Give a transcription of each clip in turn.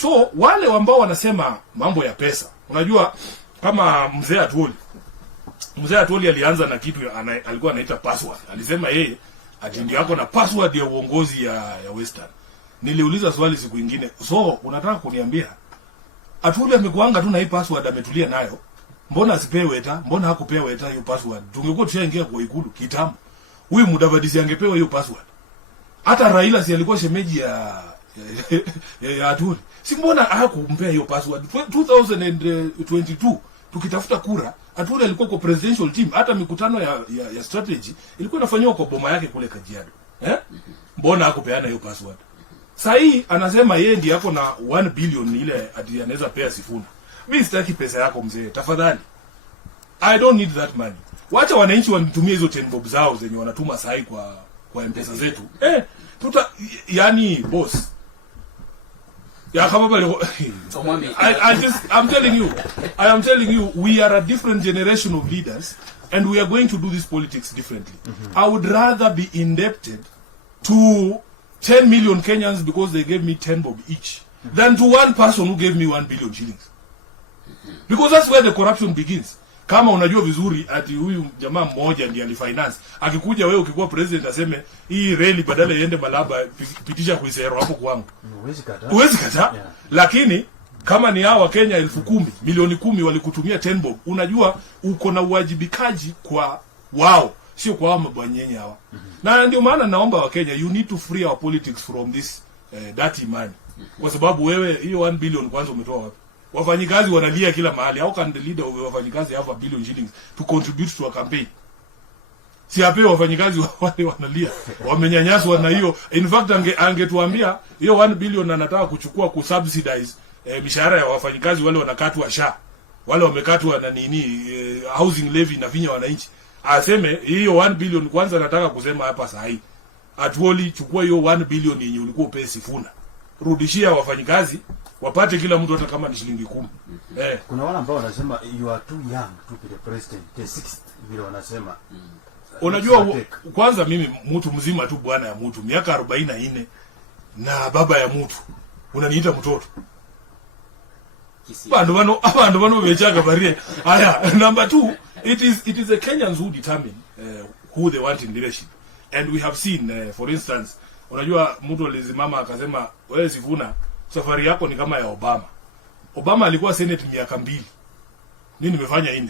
So wale ambao wanasema mambo ya pesa, unajua kama mzee Atwoli alianza na kitu alikuwa anaita password. Alisema yeye ati ndio yako na password ya uongozi ya Western. Niliuliza swali siku nyingine, so unataka kuniambia Atwoli amekuanga tu na hii password ametulia nayo? Mbona asipewe Weta? Mbona hakupewa Weta hiyo password? Tungekuwa tushaingia kwa ikulu kitambo. Huyu Mudavadi angepewa hiyo password. Hata Raila si alikuwa shemeji ya Atwoli. Si mbona hakumpea hiyo password? 2022 tukitafuta kura, Atwoli alikuwa kwa presidential team, hata mikutano ya strategy ilikuwa inafanywa kwa boma yake kule Kajiado. Mbona hakupeana hiyo password? Sasa hii anasema yeye ndiye yako na 1 billion ile ati anaweza pea Sifuna. Mimi sitaki pesa yako mzee, tafadhali. I don't need that money. Wacha wananchi wanitumie hizo 10 bob zao zenye wanatuma sahi kwa M-Pesa zetu. Yani boss. Ya kama bali I am telling you we are a different generation of leaders and we are going to do this politics differently. I would rather be indebted to 10 million Kenyans because they gave me 10 bob each than to one person who gave me 1 billion shillings. Because that's where the corruption begins. Kama unajua vizuri ati huyu jamaa mmoja ndiye alifinance, akikuja wewe ukikuwa president aseme hii reli badala iende Malaba pitisha kuisero hapo kwangu. Huwezi kataa. Yeah. Lakini kama ni hawa Kenya 10,000, milioni 10 walikutumia 10 bob, unajua uko na uwajibikaji kwa wao, sio kwa hao mabwanyenye hawa. Na ndio maana naomba wa Kenya, you need to free our politics from this dirty money. Kwa sababu wewe hiyo 1 billion kwanza umetoa wapi? Wafanyikazi wanalia kila mahali. How can the leader of wafanyikazi have 1 billion shillings to contribute to a campaign? Si ape wafanyikazi wale wanalia. Wamenyanyaswa na hiyo. In fact angetuambia hiyo 1 billion anataka kuchukua kusubsidize mishahara ya wafanyikazi wale wanakatwa SHA. Wale wamekatwa na housing levy na vinya wananchi. Aseme hiyo 1 billion kwanza anataka kusema hapa sahi. Atwoli chukua hiyo 1 billion yenye ulikuwa upe Sifuna. Rudishia wafanyikazi wapate kila mtu hata kama ni shilingi 10. Kuna wale ambao wanasema you are too young to be the president, the 6th vile wanasema. Unajua kwanza mimi mtu mzima tu bwana ya mtu miaka 44 na baba ya mtu unaniita mtoto. Bando bano bechaga barie. Haya, number 2, it is the Kenyans who determine who they want in leadership. And we have seen for instance, unajua mtu alizimama akasema wewe Sifuna safari yako ni kama ya Obama. Obama alikuwa senate miaka 2. Mimi nimefanya 4.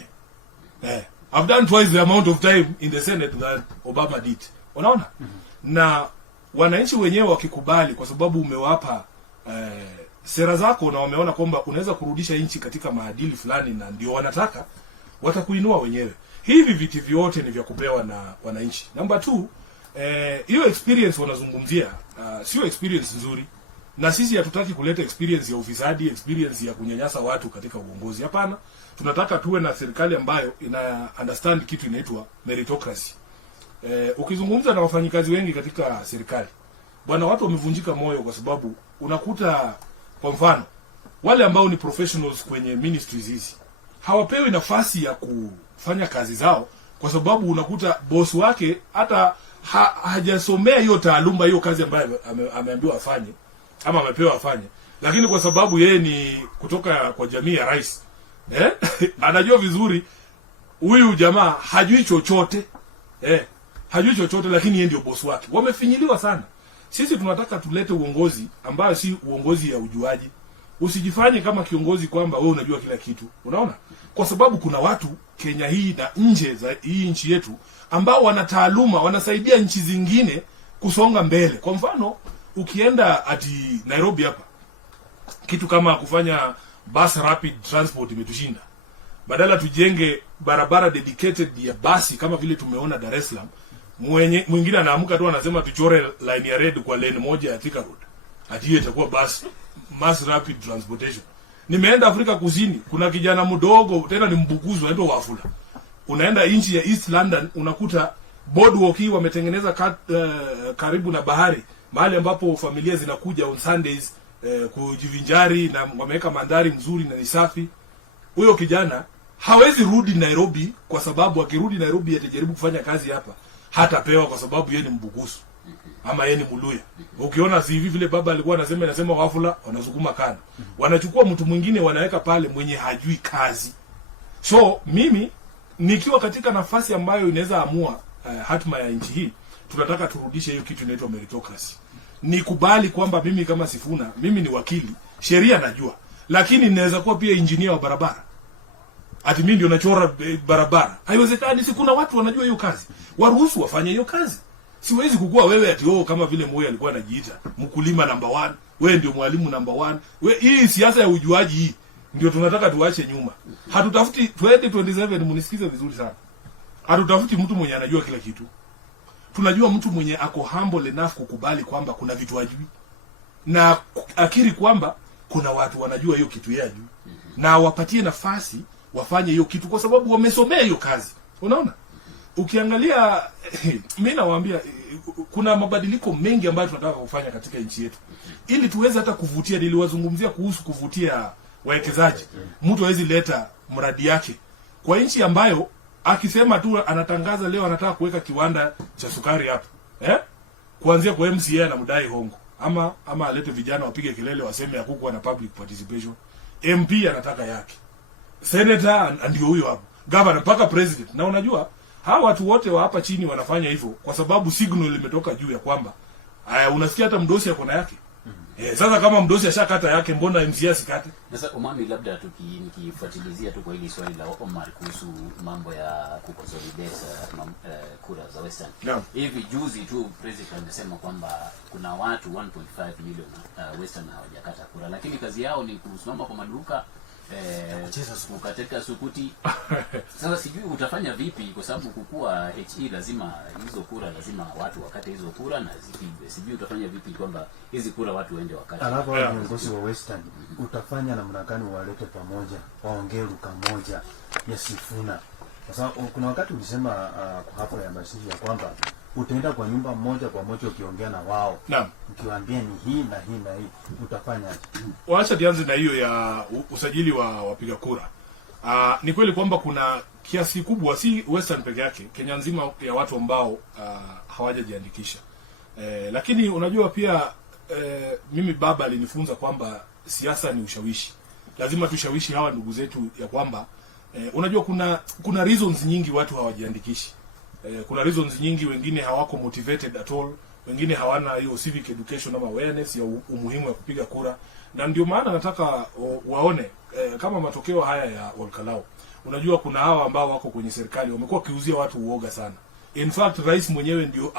I've done twice the amount of time in the Senate that Obama did. Unaona? Na wananchi wenyewe wakikubali kwa sababu umewapa sera zako na wameona kwamba unaweza kurudisha nchi katika maadili fulani na ndio wanataka, watakuinua wenyewe. Hivi viti vyote ni vya kupewa na wananchi. Number 2, hiyo experience wanazungumzia sio experience nzuri. Na sisi hatutaki kuleta experience ya ufisadi, experience ya kunyanyasa watu katika uongozi. Hapana. Tunataka tuwe na serikali ambayo ina understand kitu inaitwa meritocracy. Ukizungumza na wafanyikazi wengi katika serikali, bwana, watu wamevunjika moyo kwa sababu unakuta kwa mfano wale ambao ni professionals kwenye ministries hizi hawapewi nafasi ya kufanya kazi zao kwa sababu unakuta boss wake hata hajasomea hiyo taaluma hiyo kazi ambayo ameambiwa afanye ama amepewa afanye, lakini kwa sababu yeye ni kutoka kwa jamii ya rais, anajua vizuri huyu jamaa hajui chochote, hajui chochote, lakini yeye ndio boss wake. Wamefinyiliwa sana. Sisi tunataka tulete uongozi ambao si uongozi ya ujuaji. Usijifanye kama kiongozi kwamba wewe unajua kila kitu. Unaona? Kwa sababu kuna watu Kenya hii na nje za hii nchi yetu ambao wana taaluma, wanasaidia nchi zingine kusonga mbele. Kwa mfano, ukienda ati Nairobi hapa, kitu kama kufanya bus rapid transport imetushinda. Badala tujenge barabara dedicated ya basi kama vile tumeona Dar es Salaam, mwingine anaamka tu anasema tuchore line ya red kwa lane moja ya Thika Road. Ati hiyo itakuwa bus mass rapid transportation. Nimeenda Afrika Kusini, kuna kijana mdogo tena ni mbukuzi anaitwa Wafula. Unaenda nchi ya East London, unakuta boardwalk hii wametengeneza karibu na bahari, mahali ambapo familia zinakuja on Sundays kujivinjari, na wameweka mandhari mzuri na ni safi. Huyo kijana hawezi rudi Nairobi kwa sababu akirudi Nairobi atajaribu kufanya kazi hapa hatapewa kwa sababu yeye ni mbukusu. ama yeye ni Muluya. Ukiona CV vile baba alikuwa anasema Wafula wanasukuma kando. Wanachukua mtu mwingine wanaweka pale mwenye hajui kazi. So mimi nikiwa katika nafasi ambayo inaweza amua hatima ya nchi hii, tunataka turudishe hiyo kitu inaitwa meritocracy. Nikubali kwamba mimi kama Sifuna, mimi ni wakili, sheria najua, lakini ninaweza kuwa pia engineer wa barabara. Ati mimi ndio nachora barabara. Haiwezekani, si kuna watu wanajua hiyo kazi. Waruhusu wafanye hiyo kazi. Siwezi kukua wewe ati kama vile Moi alikuwa anajiita mkulima number 1, wewe ndio mwalimu number 1. Hii siasa ya ujuaji hii ndio tunataka tuache nyuma. Hatutafuti 2027, mnisikize vizuri sana. Hatutafuti mtu mwenye anajua kila kitu. Tunajua mtu mwenye ako humble enough kukubali kwamba kuna vitu hajui. Na akiri kwamba kuna watu wanajua hiyo kitu yeye hajui. Na wapatie nafasi wafanye hiyo kitu kwa sababu wamesomea hiyo kazi. Unaona? Ukiangalia mimi nawaambia kuna mabadiliko mengi ambayo tunataka kufanya katika nchi yetu. Ili tuweze hata kuvutia, niliwazungumzia kuhusu kuvutia wawekezaji. Mtu hawezi leta mradi yake kwa nchi ambayo akisema tu anatangaza leo anataka kuweka kiwanda cha sukari hapa. Kuanzia kwa MCA anamdai hongo. Ama alete vijana wapige kelele waseme hakukuwa na public participation. MP anataka yake. Senator ndio huyo hapo. Governor mpaka president. Na unajua hawa watu wote wa hapa chini wanafanya hivyo kwa sababu signal limetoka juu ya kwamba unasikia hata mdosi yako na yake. Sasa kama mdosi ashakata yake, mbona MCA sikate? Sasa umami, labda nikifuatilizia tu kwa hili swali la Omar kuhusu mambo ya kuconsolidate kura za Western. Yeah. Hivi juzi tu president amesema kwamba kuna watu 1.5 milioni Western hawajakata kura, lakini kazi yao ni kusimama kwa maduka katika sukuti. Sasa sijui utafanya vipi, kwa sababu kukua HE lazima hizo kura, lazima watu wakate hizo kura na zipigwe. Sijui utafanya vipi kwamba hizi kura watu waende wakate. Alafu viongozi wa Western utafanya namna gani walete pamoja, waongee lugha moja ya Sifuna? Kwa sababu kuna wakati ulisema kwa hafla ya mazishi ya kwamba utaenda kwa nyumba moja kwa moja ukiongea na wao. Naam. Ukiwaambia ni hii na hii na hii, utafanya. Waacha tuanze na hiyo ya usajili wa wapiga kura. Ni kweli kwamba kuna kiasi kubwa, si Western peke yake, Kenya nzima ya watu ambao hawajajiandikisha. Lakini unajua pia mimi baba alinifunza kwamba siasa ni ushawishi. Lazima tushawishi hawa ndugu zetu ya kwamba unajua kuna reasons nyingi watu hawajiandikishi. Kuna reasons nyingi, wengine hawako motivated at all, wengine hawana hiyo civic education ama awareness ya umuhimu wa kupiga kura. Na ndio maana nataka waone kama matokeo haya ya Olkalau. Unajua kuna hawa ambao wako kwenye serikali wamekuwa kiuzia watu uoga sana. In fact rais mwenyewe ndio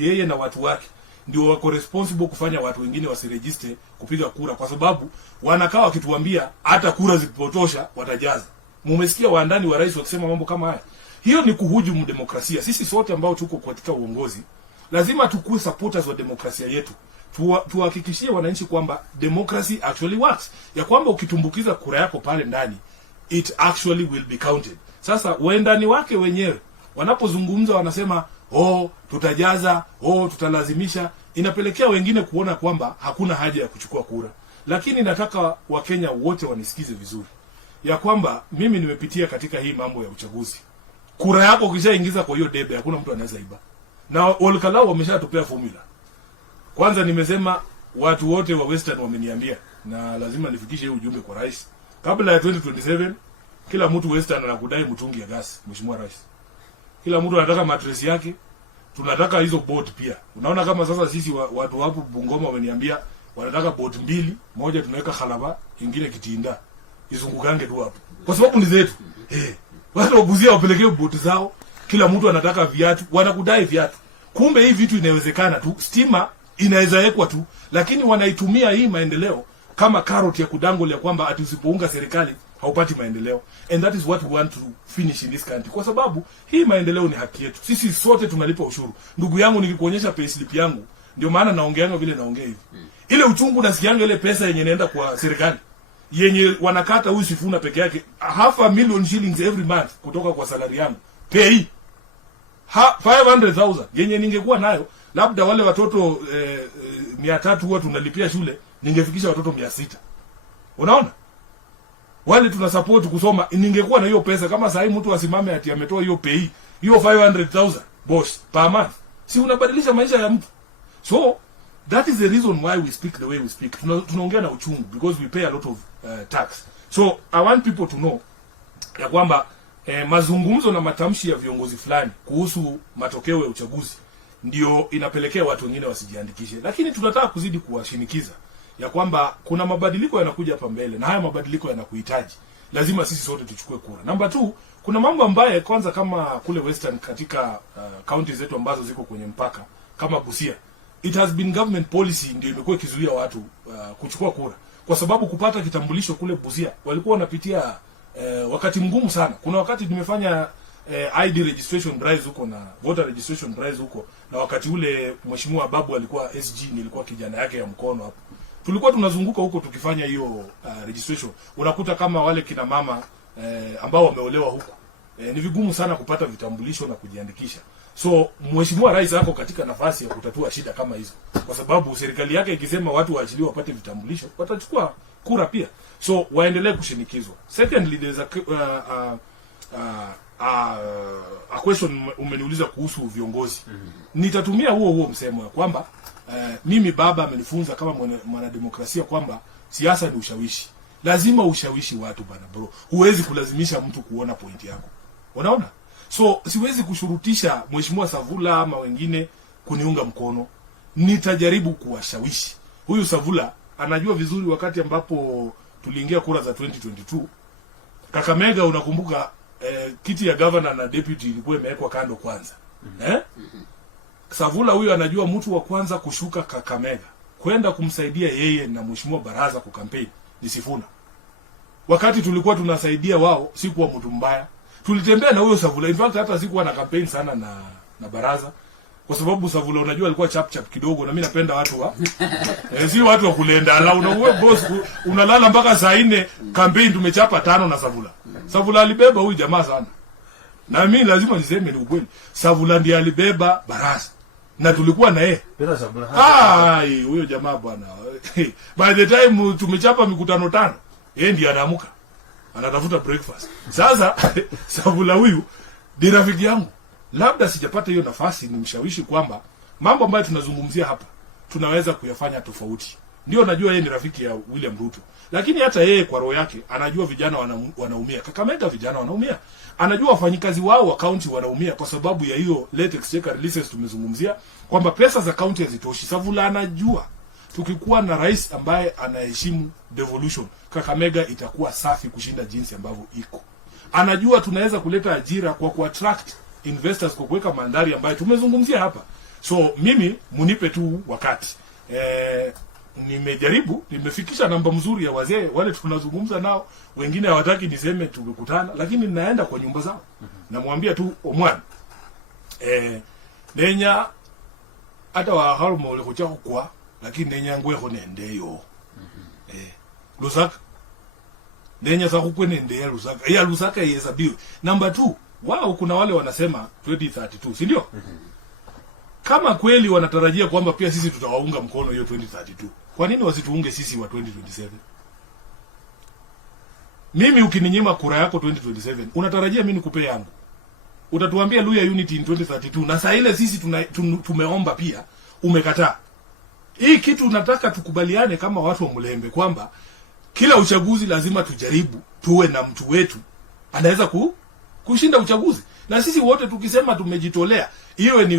yeye na watu wake ndio wako responsible kufanya watu wengine wasiregister kupiga kura, kwa sababu wanakaa wakituambia hata kura zikipotosha watajaza. Mumesikia waandani wa rais wakisema mambo kama haya. Hiyo ni kuhujumu demokrasia. Sisi sote ambao tuko katika uongozi lazima tukue supporters wa demokrasia yetu. Tuhakikishie wananchi kwamba democracy actually works. Ya kwamba ukitumbukiza kura yako pale ndani, it actually will be counted. Sasa waendani wake wenyewe wanapozungumza wanasema tutajaza, tutalazimisha, inapelekea wengine kuona kwamba hakuna haja ya kuchukua kura. Lakini nataka Wakenya wote wanisikize vizuri ya kwamba mimi nimepitia katika hii mambo ya uchaguzi. Kura yako ukishaingiza kwa hiyo debe hakuna mtu anaweza iba. Na Olkalau wameshatupea formula. Kwanza nimesema watu wote wa Western wameniambia na lazima nifikishe hiyo ujumbe kwa rais. Kabla ya 2027 kila mtu Western anakudai mtungi ya gas, Mheshimiwa Rais. Kila mtu anataka mattress yake. Tunataka hizo boat pia. Unaona kama sasa sisi watu wapo Bungoma wameniambia wanataka boat 2, moja tunaweka Khalaba, nyingine Kitinda. Izungukange tu hapo. Kwa sababu ni zetu. Watu wabuzia wapelekee boti zao, kila mtu anataka viatu, wanakudai viatu. Kumbe hii vitu inawezekana tu, stima inaweza wekwa tu, lakini wanaitumia hii maendeleo kama carrot ya kudangulia kwamba ati usipounga serikali haupati maendeleo. And that is what we want to finish in this country. Kwa sababu hii maendeleo ni haki yetu. Sisi sote tunalipa ushuru. Ndugu yangu, nikikuonyesha payslip yangu, ndio maana naongeanga vile naongea hivi. Ile uchungu nasikianga ile pesa yenye inaenda kwa serikali, yenye wanakata huyu Sifuna peke yake 500,000 shillings every month kutoka kwa salary yangu. Pay 500,000 yenye ningekuwa nayo labda wale watoto 300 huwa tunalipia shule, ningefikisha watoto 600. Unaona? Wale tuna support kusoma, ningekuwa na hiyo pesa. Kama sasa mtu asimame ati ametoa hiyo pay hiyo 500,000 boss per month, si unabadilisha maisha ya mtu? So that is the reason why we speak the way we speak. Tunaongea na uchungu because we pay a lot of tax. So I want people to know ya kwamba mazungumzo na matamshi ya viongozi fulani kuhusu matokeo ya uchaguzi ndio inapelekea watu wengine wasijiandikishe, lakini tunataka kuzidi kuwashinikiza ya kwamba kuna mabadiliko yanakuja hapa mbele, na haya mabadiliko yanakuhitaji, lazima sisi sote tuchukue kura. Number 2, kuna mambo ambaye kwanza kama kule Western katika counties zetu ambazo ziko kwenye mpaka kama Busia, it has been government policy ndio imekuwa ikizuia watu kuchukua kura, kwa sababu kupata kitambulisho kule Busia walikuwa wanapitia wakati mgumu sana. Kuna wakati nimefanya ID registration drives huko na voter registration drives huko, na wakati ule mheshimiwa Babu alikuwa SG, nilikuwa kijana yake ya mkono hapo. Tulikuwa tunazunguka huko tukifanya hiyo registration. Unakuta kama wale kina mama ambao wameolewa huko, ni vigumu sana kupata vitambulisho na kujiandikisha. So mheshimiwa rais hapo katika nafasi ya kutatua shida kama hizo, kwa sababu serikali yake ikisema watu waachiliwe wapate vitambulisho, watachukua kura pia. So waendelee kushinikizwa. Secondly, there is a question umeniuliza kuhusu viongozi. Nitatumia huo msemo ya kwamba mimi baba amenifunza kama mwanademokrasia kwamba siasa ni ushawishi. Lazima ushawishi watu bana bro. Huwezi kulazimisha mtu kuona point yako. Unaona? So siwezi kushurutisha mheshimiwa Savula ama wengine kuniunga mkono. Nitajaribu kuwashawishi. Huyu Savula anajua vizuri wakati ambapo tuliingia kura za 2022. Kakamega unakumbuka kiti ya governor na deputy ilikuwa imewekwa kando kwanza. Savula huyu anajua mtu wa kwanza kushuka Kakamega kwenda kumsaidia yeye na mheshimiwa Baraza ku campaign ni Sifuna. Wakati tulikuwa tunasaidia wao, sikuwa mtu mbaya. Tulitembea na huyo Savula. In fact hata sikuwa na campaign sana na Baraza, kwa sababu Savula unajua alikuwa chap kidogo, na mimi napenda watu wa si watu wa kulenda ala. Unawe boss unalala mpaka saa 4 campaign tumechapa 5 na Savula. Savula alibeba huyu jamaa sana. Na mimi lazima niseme ni ukweli. Savula ndiye alibeba Baraza. Na tulikuwa na yeye. Bila Savula. Huyo jamaa bwana. By the time tumechapa mikutano 5, yeye ndiye anaamka. Anatafuta breakfast. Sasa Savula huyu ni rafiki yangu. Labda sijapata hiyo nafasi nimshawishi kwamba mambo ambayo tunazungumzia hapa tunaweza kuyafanya tofauti. Ndio najua yeye ni rafiki ya William Ruto. Lakini hata yeye kwa roho yake anajua vijana wanaumia. Kakamega vijana wanaumia. Anajua wafanyikazi wao wa county wanaumia kwa sababu ya hiyo late exchequer releases tumezungumzia kwamba pesa za county hazitoshi. Savula anajua tukikuwa na rais ambaye anaheshimu devolution, Kakamega itakuwa safi kushinda jinsi ambavyo iko. Anajua tunaweza kuleta ajira kwa kuattract investors kwa kuweka mandhari ambayo tumezungumzia hapa. So mimi munipe tu wakati. Nimefikisha namba mzuri ya wazee wale tunazungumza nao, wengine hawataki niseme tumekutana, lakini ninaenda kwa nyumba zao. Namwambia tu Omwan nenya hata wa haruma ule kuchako kwa, lakini nenya ngwe nendeyo Lusaka nenya za kukwene ndeya Lusaka ya Lusaka yesabiwe. Number 2, wao kuna wale wanasema 2032, si ndio? Kama kweli wanatarajia kwamba pia sisi tutawaunga mkono hiyo 2032, kwa nini wasituunge sisi wa 2027? Mimi ukininyima kura yako 2027, unatarajia mimi nikupe yangu? Utatuambia Luya Unity in 2032, na saa ile sisi tumeomba pia umekataa. Hii kitu nataka tukubaliane kama watu wa Mlembe kwamba kila uchaguzi lazima tujaribu tuwe na mtu wetu anaweza kushinda uchaguzi. Na sisi wote tukisema tumejitolea, iwe ni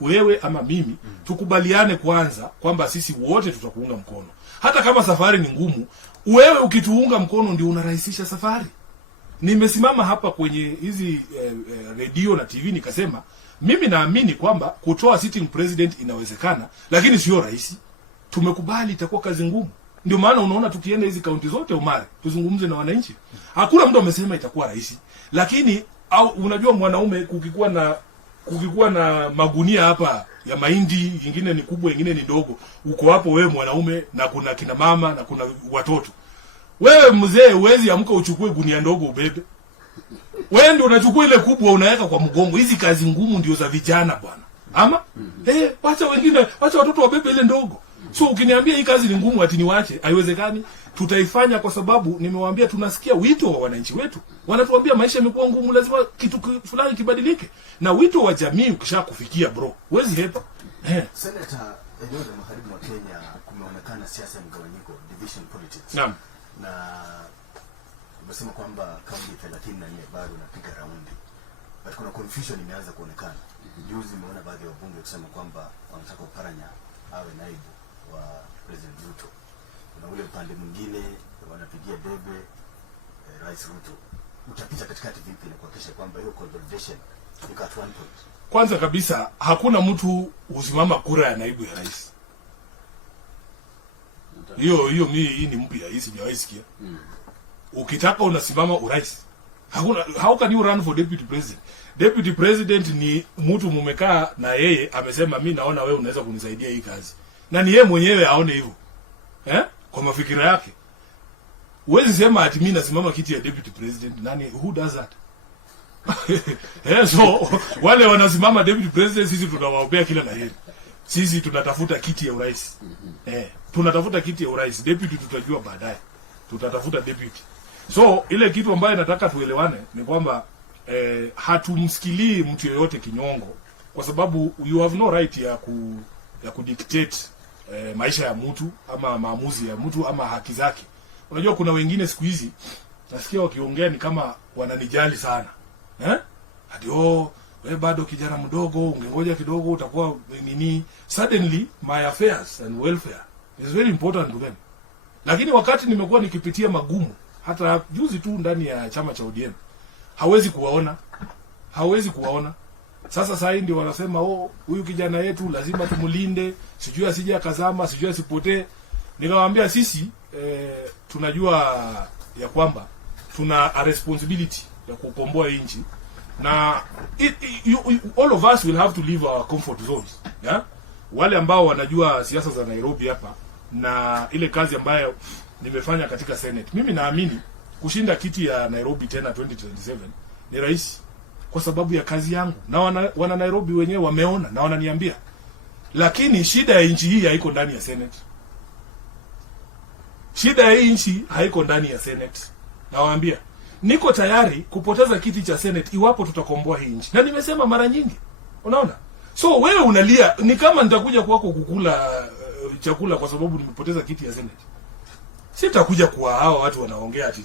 wewe ama mimi, tukubaliane kwanza kwamba sisi wote tutakuunga mkono. Hata kama safari ni ngumu, wewe ukituunga mkono ndio unarahisisha safari. Nimesimama hapa kwenye hizi radio na TV nikasema mimi naamini kwamba kutoa sitting president inawezekana, lakini sio rahisi. Tumekubali itakuwa kazi ngumu. Ndio maana unaona tukienda hizi kaunti zote Omar, tuzungumze na wananchi. Hakuna mtu amesema itakuwa rahisi. Lakini unajua mwanaume kukikuwa na magunia hapa ya mahindi, nyingine ni kubwa, nyingine ni ndogo. Uko hapo wewe mwanaume na kuna kina mama na kuna watoto. Wewe mzee huwezi amka uchukue gunia ndogo ubebe. Wewe ndio unachukua ile kubwa unaweka kwa mgongo. Hizi kazi ngumu ndio za vijana bwana. Ama wacha watoto wabebe ile ndogo. So ukiniambia hii kazi ni ngumu ati niwache, haiwezekani. Tutaifanya kwa sababu nimewaambia tunasikia wito wa wananchi wetu. Wanatuambia maisha yamekuwa ngumu, lazima kitu fulani kibadilike. Na wito wa jamii ukishakufikia bro, huwezi hepa. Senator, eneo la magharibi mwa Kenya kumeonekana siasa ya mgawanyiko, division politics. Naam. Na umesema kwamba kaunti 34 bado napiga raundi. But kuna confusion imeanza kuonekana. Juzi nimeona baadhi ya wabunge kusema kwamba wanataka Oparanya awe naibu wa President Ruto. Kuna ule upande mwingine wanapigia debe Rais Ruto. Utapita katikati vipi na kuhakikisha kwamba hiyo consolidation iko at one point? Kwanza kabisa hakuna mtu usimama kura ya naibu ya rais. Hiyo hii ni mpya, hii sijawahi sikia. Ukitaka unasimama urais. Hakuna, how can you run for deputy president? Deputy president ni mtu mumekaa na yeye amesema mimi naona wewe unaweza kunisaidia hii kazi. Na ni yeye mwenyewe aone hivyo. Kwa mafikira yake. Huwezi sema ati mimi nasimama kiti ya deputy president. Nani, who does that? So wale wanasimama deputy president sisi tunawaombea kila la heri. Sisi tunatafuta kiti ya urais. Tunatafuta kiti ya urais. Deputy tutajua baadaye. Tutatafuta deputy. So ile kitu ambayo nataka tuelewane ni kwamba hatumsikilii mtu yeyote kinyongo, kwa sababu you have no right ya kudictate maisha ya mtu ama maamuzi ya mtu ama haki zake. Unajua kuna wengine siku hizi nasikia wakiongea ni kama wananijali sana. Hadi wewe bado kijana mdogo, ungengoja kidogo utakuwa nini. Suddenly my affairs and welfare is very important to them. Lakini wakati nimekuwa nikipitia magumu, hata juzi tu ndani ya chama cha ODM, hawezi kuwaona. Sasa ndio wanasema huyu kijana yetu lazima tumulinde, sijui asije akazama, sijui asipotee. Nikawaambia sisi tunajua ya kwamba tuna a responsibility ya kukomboa nchi, na all of us will have to leave our comfort zones. Wale ambao wanajua siasa za Nairobi hapa na ile kazi ambayo nimefanya katika Senate, mimi naamini kushinda kiti ya Nairobi tena 2027 ni rahisi kwa sababu ya kazi yangu, na wana Nairobi wenyewe wameona na wananiambia. Lakini shida ya nchi hii haiko ndani ya Senate. Shida ya nchi haiko ndani ya Senate. Nawaambia niko tayari kupoteza kiti cha Senate iwapo tutakomboa hii nchi. Na nimesema mara nyingi. Unaona? So wewe unalia ni kama nitakuja kwako kukula chakula kwa sababu nimepoteza kiti ya Senate. Sitakuja kwa hao watu wanaongea ati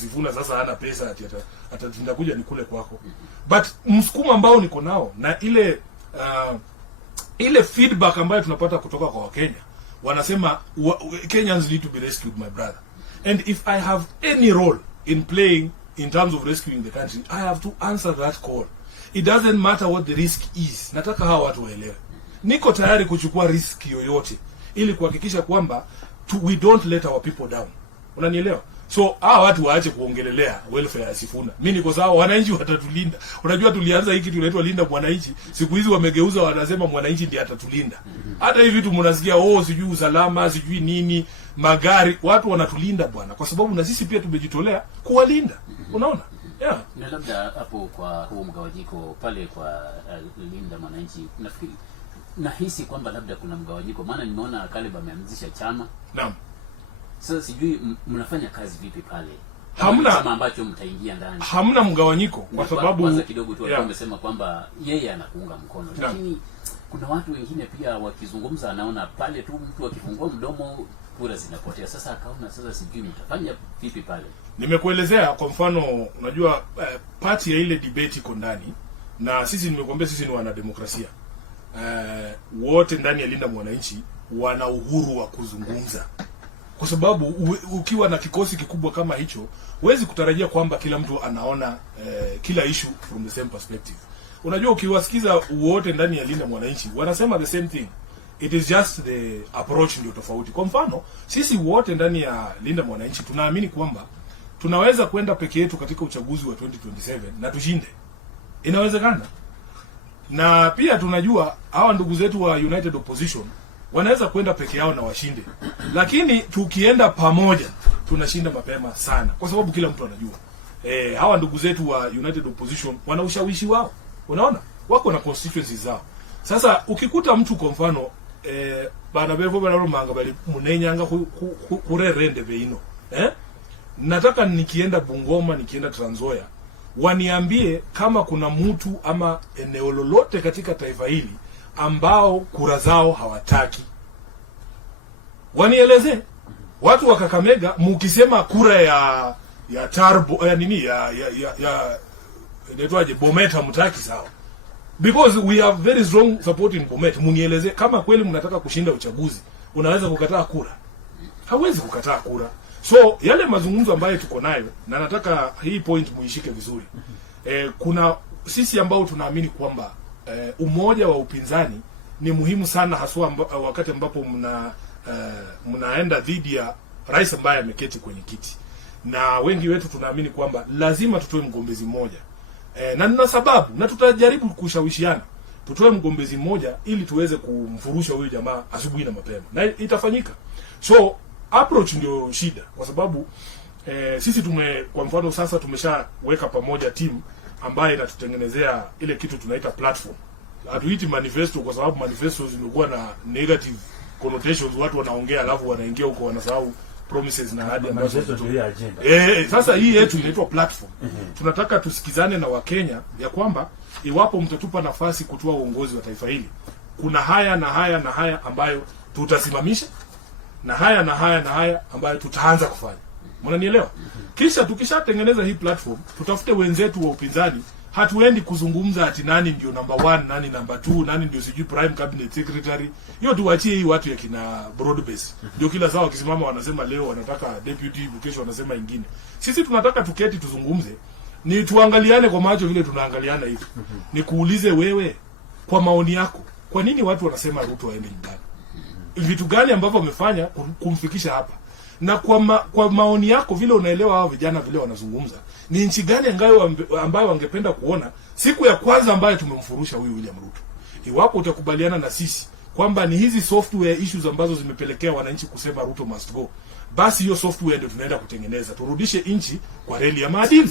Sifuna sasa hana pesa ati nitakuja nikule kwako. But msukumo ambao niko nao na ile feedback ambayo tunapata kutoka kwa Wakenya, wanasema Kenyans need to be rescued, my brother. And if I have any role in playing in terms of rescuing the country, I have to answer that call. It doesn't matter what the risk is. Nataka hao watu waelewe. Niko tayari kuchukua risk yoyote ili kuhakikisha kwamba we don't let our people down. Unanielewa? So hawa watu waache kuongelelea welfare ya Sifuna. Mimi niko sawa, wananchi watatulinda. Unajua tulianza hiki tunaitwa linda mwananchi. Siku hizi wamegeuza wanasema mwananchi ndiye atatulinda. Hata hivi vitu mnasikia sijui usalama, sijui nini, magari, watu wanatulinda bwana, kwa sababu na sisi pia tumejitolea kuwalinda. Unaona? Yeah. Na labda hapo kwa huo mgawanyiko pale kwa linda mwananchi, nafikiri nahisi kwamba labda kuna mgawanyiko, maana nimeona Caleb ameanzisha chama. Naam. Sasa sijui mnafanya kazi vipi pale? Hamna chama ambacho mtaingia ndani. Hamna mgawanyiko kwa sababu kwanza kidogo tu alikuwa amesema kwamba yeye anakuunga mkono. Lakini kuna watu wengine pia wakizungumza anaona pale tu mtu akifungua mdomo kura zinapotea. Sasa akaona sasa sijui mtafanya vipi pale. Nimekuelezea kwa mfano, unajua party ya ile debate iko ndani, na sisi nimekuambia sisi ni wanademokrasia. Wote ndani ya linda mwananchi wana uhuru wa kuzungumza. Kwa sababu ukiwa na kikosi kikubwa kama hicho, huwezi kutarajia kwamba kila mtu anaona kila issue from the same perspective. Unajua ukiwasikiza wote ndani ya linda mwananchi wanasema the same thing. It is just the approach ndio tofauti. Kwa mfano, sisi wote ndani ya linda mwananchi tunaamini kwamba tunaweza kwenda peke yetu katika uchaguzi wa 2027 na tushinde. Inawezekana. Na pia tunajua hawa ndugu zetu wa United Opposition wanaweza kwenda peke yao na washinde. Lakini tukienda pamoja tunashinda mapema sana, kwa sababu kila mtu anajua hawa ndugu zetu wa United Opposition wana ushawishi wao. Unaona? Wako na constituencies zao. Sasa ukikuta mtu kwa mfano bana bevo bana romanga bali munenyanga kurerende beino. Nataka nikienda Bungoma, nikienda Trans Nzoia, waniambie kama kuna mtu ama eneo lolote katika taifa hili ambao kura zao hawataki? Wanieleze. Watu wa Kakamega mukisema kura ya Tarbo ya inaitwaje Bomet hamtaki, sawa, because we have very strong support in Bomet. Munieleze kama kweli mnataka kushinda uchaguzi, unaweza kukataa kura? Hawezi kukataa kura. So yale mazungumzo ambayo tuko nayo, na nataka hii point muishike vizuri. Kuna sisi ambao tunaamini kwamba umoja wa upinzani ni muhimu sana, haswa wakati ambapo mnaenda dhidi ya rais ambaye ameketi kwenye kiti, na wengi wetu tunaamini kwamba lazima tutoe mgombezi mmoja. Na nina sababu, na tutajaribu kushawishiana tutoe mgombezi mmoja ili tuweze kumfurusha huyu jamaa asubuhi na mapema, na itafanyika. So approach ndio shida, kwa sababu sisi kwa mfano sasa tumeshaweka pamoja timu ambayo inatutengenezea ile kitu tunaita platform. Hatuiti manifesto, kwa sababu manifesto zimekuwa na negative connotations, watu wanaongea alafu wanaingia huko wanasahau promises na ahadi ambazo sasa hii yetu inaitwa platform. Tunataka tusikizane na Wakenya ya kwamba iwapo mtatupa nafasi kutoa uongozi wa taifa hili, kuna haya na haya na haya ambayo tutasimamisha, na haya na haya na haya ambayo tutaanza kufanya. Mnanielewa? Kisha tukishatengeneza hii platform, tutafute wenzetu wa upinzani. Hatuendi kuzungumza ati nani ndio number 1, nani number 2, nani ndio sijui prime cabinet secretary. Hiyo tuachie hii watu ya kina broad base. Ndio kila saa wakisimama wanasema leo wanataka deputy, kesho wanasema ingine. Sisi tunataka tuketi tuzungumze, ni tuangaliane kwa macho vile tunaangaliana hivi. Ni kuulize wewe, kwa maoni yako, kwa nini watu wanasema Ruto aende nyumbani? Vitu gani ambavyo wamefanya kumfikisha hapa? Na kwa maoni yako vile unaelewa hao vijana vile wanazungumza, ni nchi gani ambayo wangependa kuona siku ya kwanza ambayo tumemfurusha huyu William Ruto? Iwapo utakubaliana na sisi kwamba ni hizi software issues ambazo zimepelekea wananchi kusema Ruto must go, basi hiyo software ndio tunaenda kutengeneza, turudishe nchi kwa reli ya maadili.